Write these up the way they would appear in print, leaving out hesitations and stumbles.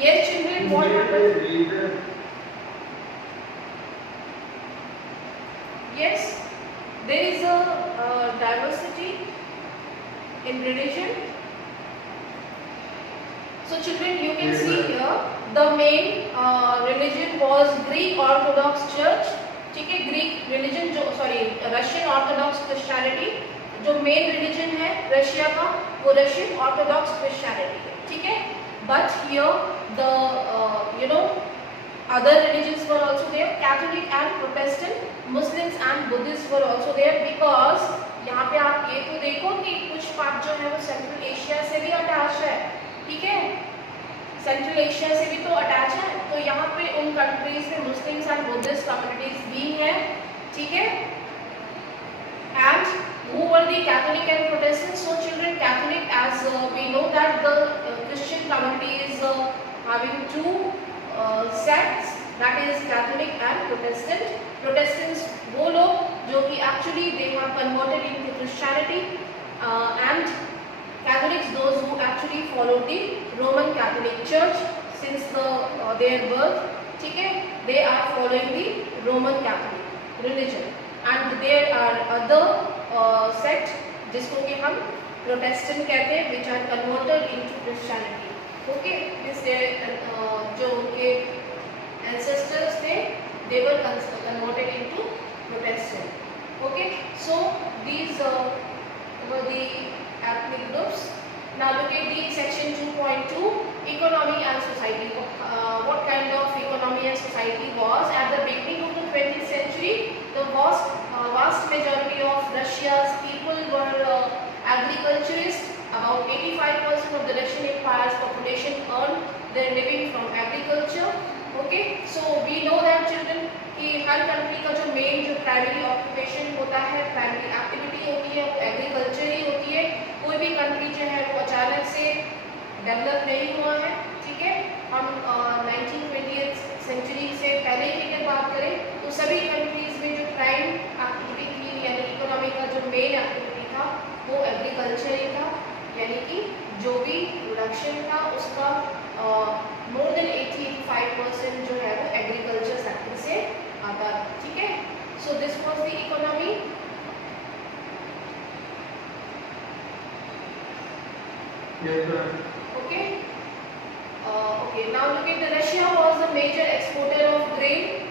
Yes, children, what happened? Yes, there is a diversity in religion. So children, you can see here the main religion was Greek Orthodox Church. ठीक है, Greek religion जो Russian Orthodox Christianity जो main religion है Russia का वो Russian Orthodox Christianity है. ठीक है, but here the other religions were also there, Catholic and Protestant, Muslims and Buddhists were also there, because यहाँ पे आप ये तो देखो कि कुछ पार्ट जो है वो सेंट्रल एशिया से भी अटैच है. ठीक है, सेंट्रल एशिया से भी तो अटैच है, तो यहाँ पे उन कंट्रीज में मुस्लिम्स एंड बुद्धिस्ट कम्युनिटीज भी हैं. ठीक है, and who were the Catholic and Protestant? So children, Catholic, as we know that the Christian community is having two sects, that is Catholic and Protestant. Protestants वो लोग जो कि actually they have converted into Christianity, and Catholics those who actually follow the Roman Catholic Church since their birth. ठीक है, they are following the Roman Catholic religion, and there are other sect जिसको कि हम Protestant कहते हैं, which are converted into Christianity. Okay, this जो उनके ancestors थे, they were converted into Protestant. Okay, so these were the ethnic groups. Now look at the section 2.2, economy and society. What kind of economy and society was at the beginning of the 20th century? The vast majority of Russia's people were agriculturists. About 85% of the Russian Empire's population earned their living from agriculture. Okay, so we know that children कि हर country का जो main जो primary occupation होता है, primary activity होती है, वो agriculture ही होती है. कोई भी कंट्री जो है वो अचानक से डेवलप नहीं हुआ है. ठीक है, हम 1920th सेंचुरी से पहले की अगर बात करें तो सभी कंट्रीज में जो प्राइम एक्टिविटी थी, यानी इकोनॉमी का जो मेन एक्टिविटी था वो एग्रीकल्चर ही था. यानी कि जो भी प्रोडक्शन था उसका मोर देन 85% जो है वो एग्रीकल्चर सेक्टर से आता है. ठीक है, so this was the economy. Okay, okay, now look at the Russia was the major exporter of grain.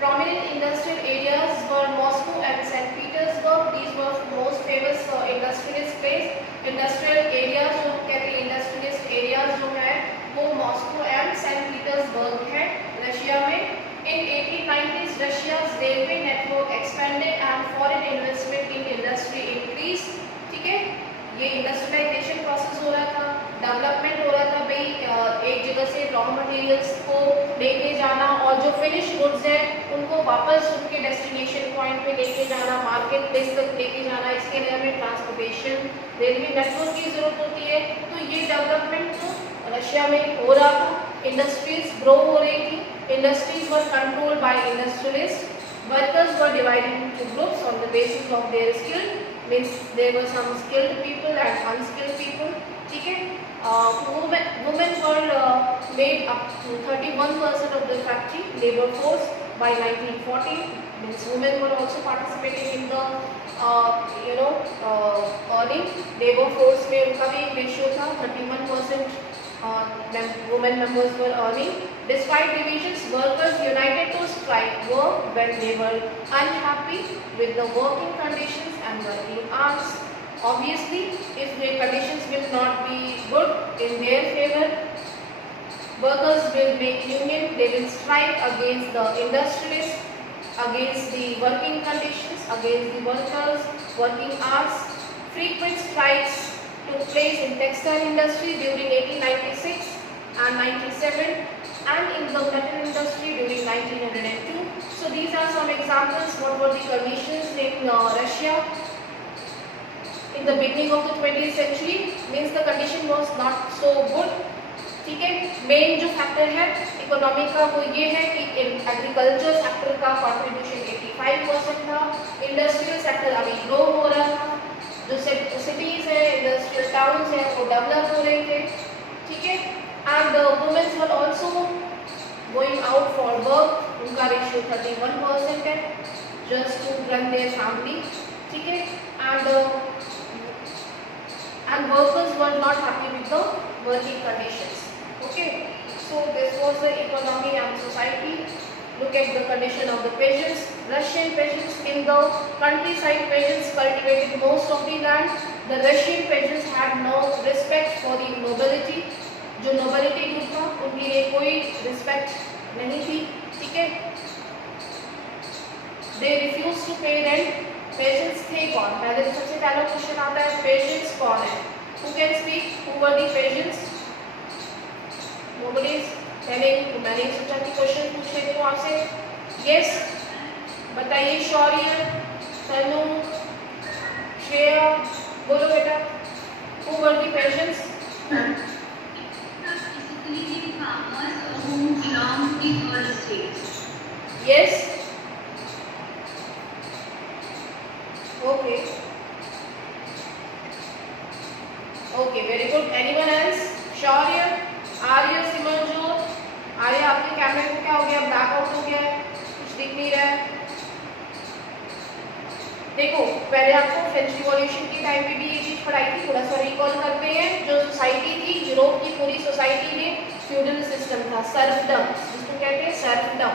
Prominent industrial areas were Moscow and St. Petersburg. These were most famous industrialist place. Industrial areas जो कहते हैं industrialist areas जो है वो Moscow and Saint Petersburg है Russia में. In 1890s, Russia's railway network expanded and foreign investment in industry increased. ठीक है, ये इंडस्ट्रियलाइजेशन प्रोसेस हो रहा था, डेवलपमेंट हो रहा था. भाई एक जगह से रॉ मटेरियल्स को लेके जाना और जो फिनिश गुड्स है उनको वापस उनके डेस्टिनेशन पॉइंट पे लेके जाना, मार्केट प्लेस तक लेके जाना, इसके लिए हमें ट्रांसपोर्टेशन रेलवे नेटवर्क की जरूरत होती है. तो ये डेवलपमेंट तो रशिया में हो रहा था. इंडस्ट्रीज ग्रो हो रही थी. Industries were controlled by industrialist. Workers were divided into groups on the basis of their skill. Means there were some skilled people and unskilled people. ठीक है, women were made up to 31% of the factory labor force by 1940. Means women were also participating in the earning. Labor force में उनका भी ratio था 31%. Women members were earning. Despite divisions, workers united to strike work when they were unhappy with the working conditions and working hours. Obviously, if the conditions will not be good in their favor, workers will make union. They will strike against the industrialists, against the working conditions, against the workers, working hours. Frequent strikes took place in textile industry during 1896 and 97, and in the metal industry during 1902. So these are some examples. What were the conditions in Russia in the beginning of the 20th century? Means the condition was not so good. ठीक है, main जो factor है economy का वो ये है कि agriculture sector का कंट्रीब्यूशन 85% था. इंडस्ट्रियल सेक्टर अभी ग्रो हो रहा था. जो सिटीज है, इंडस्ट्रियल टाउन्स है, वो डेवलप हो रहे थे. ठीक है, and womens were going out for work उनका रेशियो 31% है, just to run their family, ठीक है। and workers were not happy with the working conditions. Okay, so this was the economy and society. Look at the condition of the peasants. Russian peasants, in the countryside peasants cultivated most of the land. The Russian peasants had no respect for the nobility. जो nobility group था उनके लिए कोई respect नहीं थी, ठीक है। They refused to pay rent. Patients थे कौन? पहले तो सबसे पहला क्वेश्चन आता है पेशेंट्स कौन है? Who can speak? Who were the patients? Nobody is telling. मैंने सोचा कि क्वेश्चन पूछ लेती हूँ आपसे। Yes, बताइए। शौर्य, तनु, श्रेया, बोलो बेटा। Who were the patients? Basically the farmers who belong to the third state. Yes. Okay. Okay, very good. Anyone else? Shaurya, Arya, Simanjot, Arya, आपके कैमरे को क्या हो गया? ब्लैकआउट हो गया है, कुछ दिख नहीं रहा है। देखो, पहले आपको फ्रेंच रिवॉल्यूशन के टाइम पे भी ये चीज पढ़ाई थी, थोड़ा सा रिकॉल करते हैं। जो सोसाइटी थी, यूरोप की पूरी सोसाइटी में फ्यूडल सिस्टम था, सर्फडम, जिसको कहते हैं सर्फडम,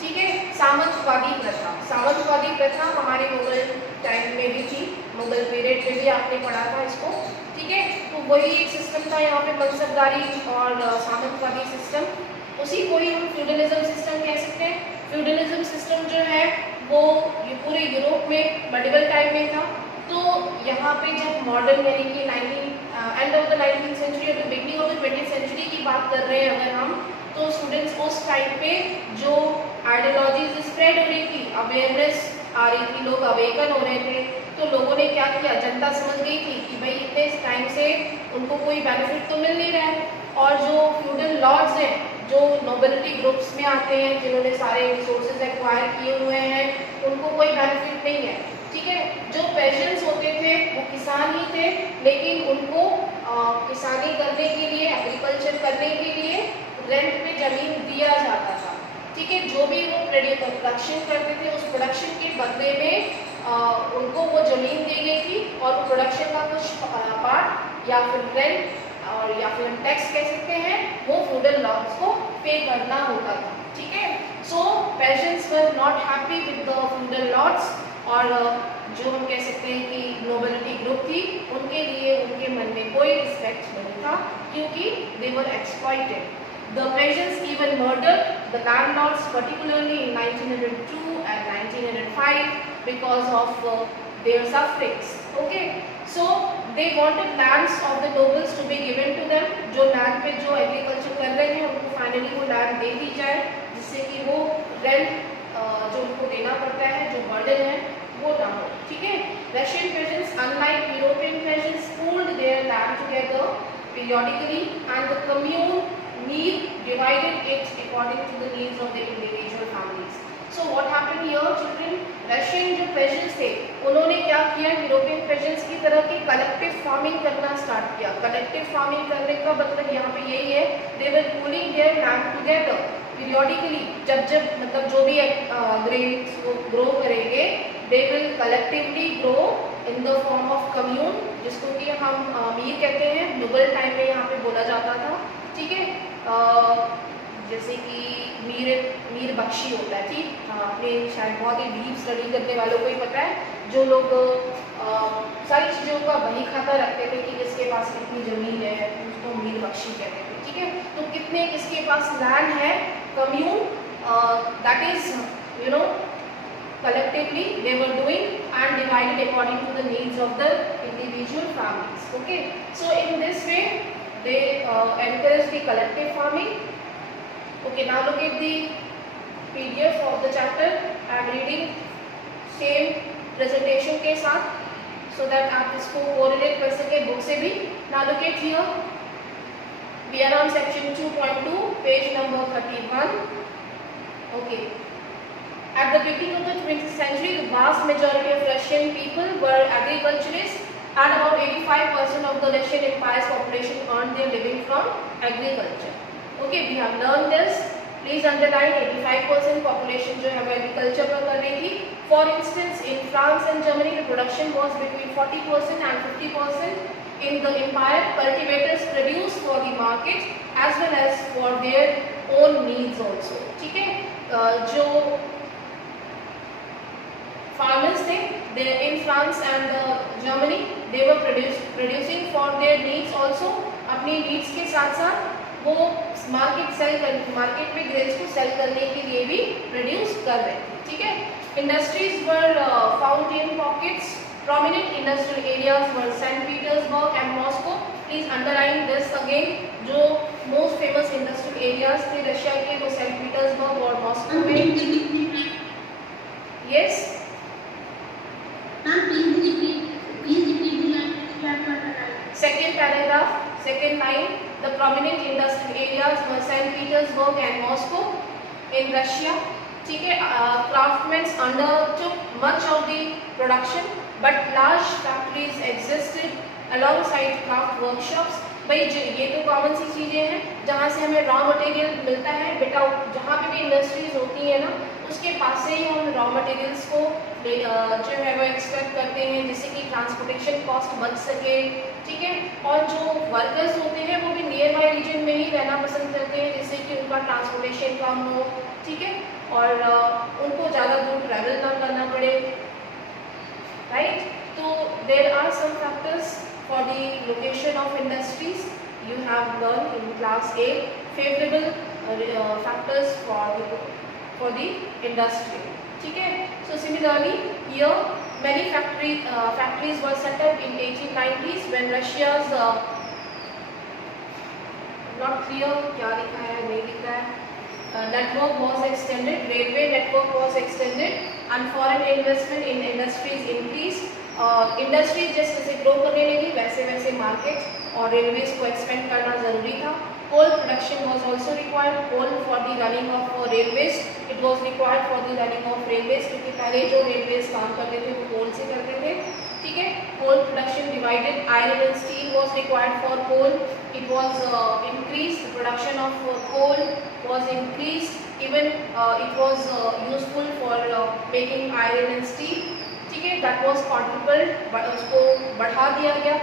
ठीक है। सामंतवादी प्रथा, सामंतवादी प्रथा हमारे मुगल टाइम में भी थी, मुगल पीरियड में भी आपने पढ़ा था इसको, ठीक है। तो वही एक सिस्टम था यहाँ पे, मनसबदारी और सामंतवादी सिस्टम, उसी को ही हम फ्यूडलिज्म सिस्टम कह सकते हैं। फ्यूडलिज्म सिस्टम जो है वो ये पूरे यूरोप में मेडिवल टाइम में था। तो यहाँ पे जब मॉडर्न यानी कि end of the 19th century और beginning of the 20th century की बात कर रहे हैं अगर हम, तो स्टूडेंट्स उस टाइम पे जो आइडियोलॉजीज स्प्रेड हो रही थी, अवेयरनेस आ रही थी, लोग अवेकन हो रहे थे, तो लोगों ने क्या किया, जनता समझ गई थी कि भाई इतने टाइम से उनको कोई बेनिफिट तो मिल नहीं रहा है, और जो फ्यूडल लॉर्ड्स हैं, जो नोबिलिटी ग्रुप्स में आते हैं, जिन्होंने सारे रिसोर्सेज एक्वायर किए हुए हैं, उनको कोई बेनिफिट नहीं है, ठीक है। जो पेशेंट्स होते थे वो किसान ही थे, लेकिन उनको किसानी करने के लिए, एग्रीकल्चर करने के लिए रेंट पे जमीन दिया जाता था, ठीक है। जो भी वो प्रोडक्शन करते थे, उस प्रोडक्शन के बदले में उनको वो जमीन दी गई थी, और प्रोडक्शन का कुछ पार्ट या फिर रेंट और या फिर हम टैक्स कह सकते हैं, वो फ्यूडल लॉर्ड्स को पे करना होता था, ठीक है। So peasants were not happy with the feudal lords, और जो हम कह सकते हैं कि नोबिलिटी ग्रुप थी, उनके लिए उनके मन में कोई रिस्पेक्ट नहीं था, क्योंकि दे वर exploited. The peasants even murdered the landlords, particularly in 1902 and 1905, because of their sufferings. Okay, so they wanted lands of the nobles to be given to them. जो land पे जो agriculture कर रहे हैं, उनको finally वो land दे दी जाए, जिससे कि वो rent जो उनको देना पड़ता है, जो burden है, वो ना हो, ठीक है। Russian peasants, unlike European peasants, pooled their land together periodically, and the commune divided it according to the needs of the individual families. So what happened here, children? Russian जो peasants थे, उन्होंने क्या किया, यूरोपियन peasants की तरह की collective farming करना start किया। कलेक्टिव फार्मिंग करने का मतलब यहाँ पे यही है, they were pooling their land together periodically, जब मतलब जो भी ग्रेन्स वो ग्रो करेंगे, they will collectively grow in the form of commune, जिसको कि हम मीर कहते हैं, मुगल टाइम में यहाँ पे बोला जाता था, ठीक है। जैसे कि मीर बख्शी होता है, ठीक, आपने शायद बहुत ही डीप स्टडी करने वालों को ही पता है, जो लोग सारी चीज़ों का बही खाता रखते थे कि किसके पास कितनी ज़मीन है, उसको मीर बख्शी कहते थे, ठीक है। तो कितने किसके पास लैंड है, commune, that is you know collectively they were doing and divided according to the needs of the individual families. Okay, so in this way they encourage the collective farming. Okay, now look at the PDF of the chapter. I am reading same presentation के साथ, so that आप इसको correlate कर सके book से भी. Now look at here, we are on section 2.2, page number 31. Okay. At the beginning of the 20th century, the vast majority of Russian people were agriculturists, and about 85% of the Russian Empire's population earned their living from agriculture. Okay, we have learned this. Please underline 85% population जो है वो agriculture पर कर रही थी. For instance in France and Germany the production was between 40% and 50%. In the empire, cultivators produced for the market as well as for their own needs also. ठीक है, जो farmers थे, they in France and Germany, they were producing for their needs also. अपनी needs के साथ साथ वो market में ग्रेन्स को सेल करने के लिए भी प्रोड्यूस कर रहे थे. ठीक है, industries were found in pockets. Prominent industrial areas were St. Petersburg and Moscow. Please underline this again. जो most famous industrial areas थे रशिया के वो सेंट पीटर्सबर्ग और मॉस्को में. Yes. Second paragraph, second line. The prominent industrial areas were St. Petersburg and Moscow in Russia. ठीक है, craftsmen undertook much of the production. But large factories existed alongside craft workshops. भाई ये तो common सी चीज़ें हैं जहाँ से हमें रॉ मटेरियल मिलता है बेटा. जहाँ पे भी इंडस्ट्रीज होती है ना उसके पास से ही हम रॉ मटेरियल्स को जो है वो एक्सट्रैक्ट करते हैं जिससे कि ट्रांसपोर्टेशन कॉस्ट बच सके. ठीक है, और जो वर्कर्स होते हैं वो भी नियर बाई रीजन में ही रहना पसंद करते हैं जिससे कि उनका ट्रांसपोर्टेशन कम हो. ठीक है, और उनको ज़्यादा दूर ट्रैवल ना करना पड़े. Right, so there are some factors for the location of industries. You have learned in class 8 favorable factors for the industry. ठीक है, so similarly here many factories were set up in 1890s when Russia's not clear क्या लिखा है नहीं लिखा है. Network was extended, railway network was extended, and foreign investment in industries increased. Industries जैसे जैसे ग्रो करने लगी वैसे वैसे मार्केट और रेलवेज को एक्सपेंड करना ज़रूरी था. Coal production was also required. Coal for the running of railways. It was required for the running of railways क्योंकि पहले जो रेलवेज काम करते थे वो कोल से करते थे. ठीक है, coal production divided. Iron and steel was required for coal. It was increased. The production of coal was increased. Even it was useful for making iron and steel. ठीक है, that was quadrupled. उसको बढ़ा दिया गया.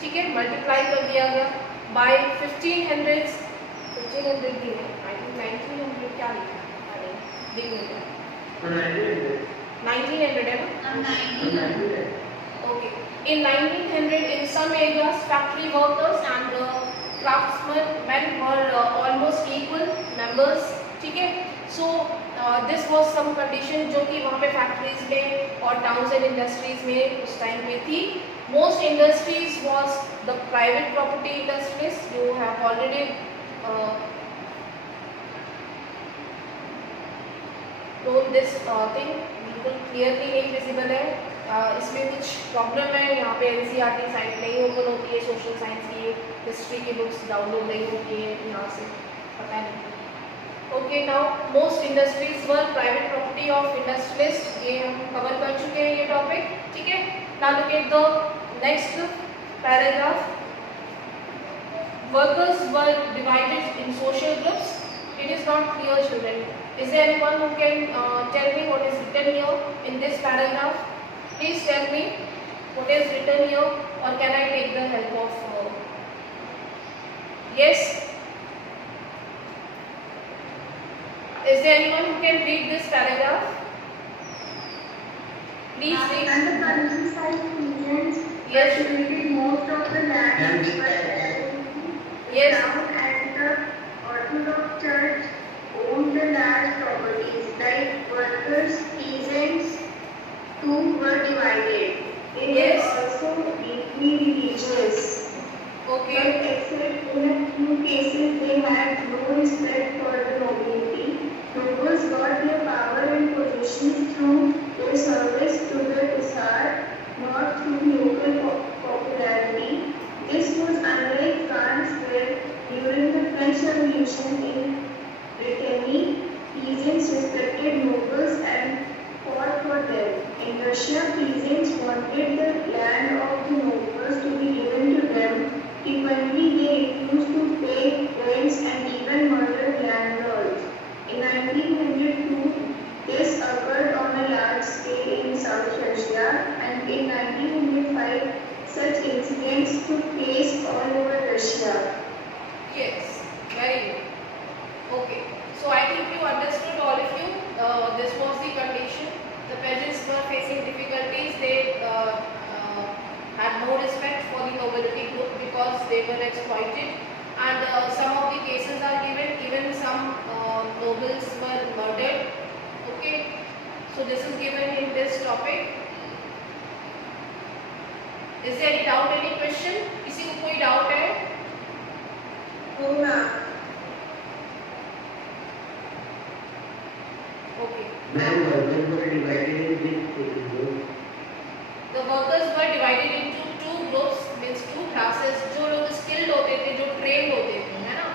ठीक है, multiply कर दिया गया. By 1500s, 1500 भी है, I think 1900 क्या लिखा है? अरे देख लो 1900 है ना? Okay. In 1900, in some areas, factory workers and craftsmen were almost equal members. ठीक है, so this was some condition जो कि वहाँ पे factories में और towns and industries में उस time पे थी. Most industries was the private property industries. You have already told this thing. बिल्कुल clearly नहीं visible है. इसमें कुछ प्रॉब्लम है. यहाँ पे NCERT साइट नहीं ओपन होती है. सोशल साइंस की हिस्ट्री की बुक्स डाउनलोड नहीं होती है यहाँ से, पता नहीं. Okay, now most industries were private property of industrialists. ये हम कवर कर चुके हैं ये टॉपिक. ठीक है, now look at the next paragraph. Workers were divided in social groups. It is not clear, children. Is there anyone who can tell me what is written here in this paragraph? Please tell me what is written here, or can I take the help of? Yes. Is there anyone who can read this paragraph? Please read. And the countryside regions Yes. distributed most of the land Yes. Town and the Orthodox Church owned the large properties, like workers, peasants, too were divided. They Yes. were also deeply religious. Okay. But except in a few cases, they had no respect for the nobility. Nobles got their power and position through their service to the Tsar, not through local popularity. This was unlike France, where during the French Revolution in Brittany, peasants respected nobles and fought for them. In Russia, peasants wanted the land of the nobles to be given to them. Frequently, they refused to pay rents and even murdered landlords. exploited, and some of the cases are given. Even some nobles were murdered. Okay, so this is given in this topic. Is there any doubt, any question? किसी को कोई doubt है? No, ma'am. Okay. Ma'am, workers were divided in which groups? The workers were divided into two groups, means two classes. जो लोग skilled होते थे, जो trained होते थे, है ना,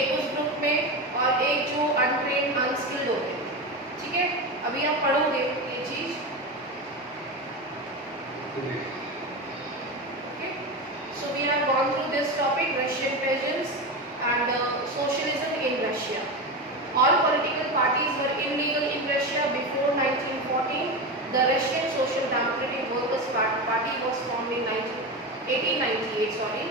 एक उस group में, और एक जो untrained, unskilled होते थे. ठीक है, अभी आप पढ़ोगे ये चीज. Okay, so we have gone through this topic, Russian peasants and socialism in Russia. All political parties were illegal in Russia before 1914. The Russian Social Democratic Workers Party was formed in 1898.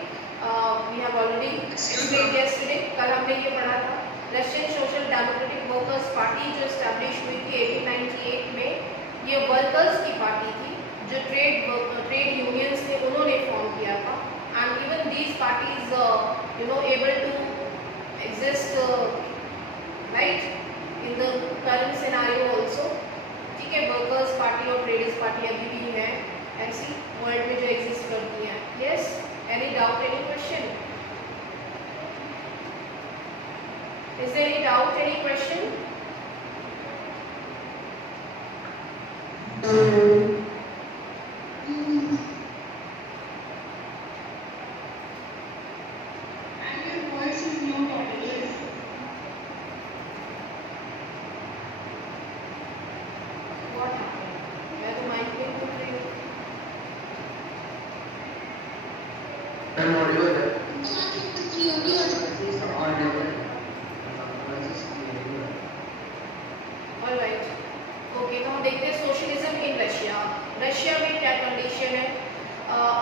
We have already explained yesterday. कल हमने ये पढ़ा था. Russian Social Democratic Workers Party जो establish हुई थी 1898 में, ये workers की पार्टी थी जो trade unions थे उन्होंने form किया था. And even these parties able to exist right in the current scenario also. ठीक है, वर्कर्स पार्टी और ट्रेडर्स पार्टी अभी भी है ऐसी वर्ल्ड में जो एग्जिस्ट करती हैं. Yes, any doubt, any question? Is there any doubt, any question? And your voice is not audible. What happened? मैं तो माइक पे बोल रही हूँ. I'm audible. ऑलराइट, ओके, तो हम देखते हैं सोशलिज्म इन रशिया. रशिया में क्या कंडीशन है?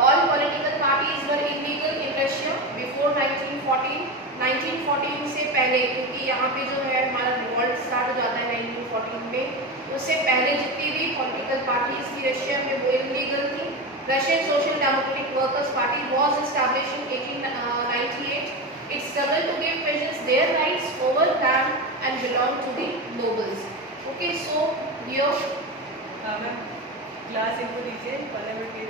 All political parties were illegal in Russia before 1914. 1914 से पहले, क्योंकि यहाँ पे जो है हमारा रिवॉल्ट स्टार्ट हो जाता है 1914 में, उससे पहले जितनी भी पॉलिटिकल पार्टीज थी रशिया में वो इलीगल थी. Russian social democratic workers party was established in 1898. It struggled to give peasants their rights over land and belonged to the nobles. Okay, so here हाँ मैम, क्लास इनको दीजिए, 15 minute के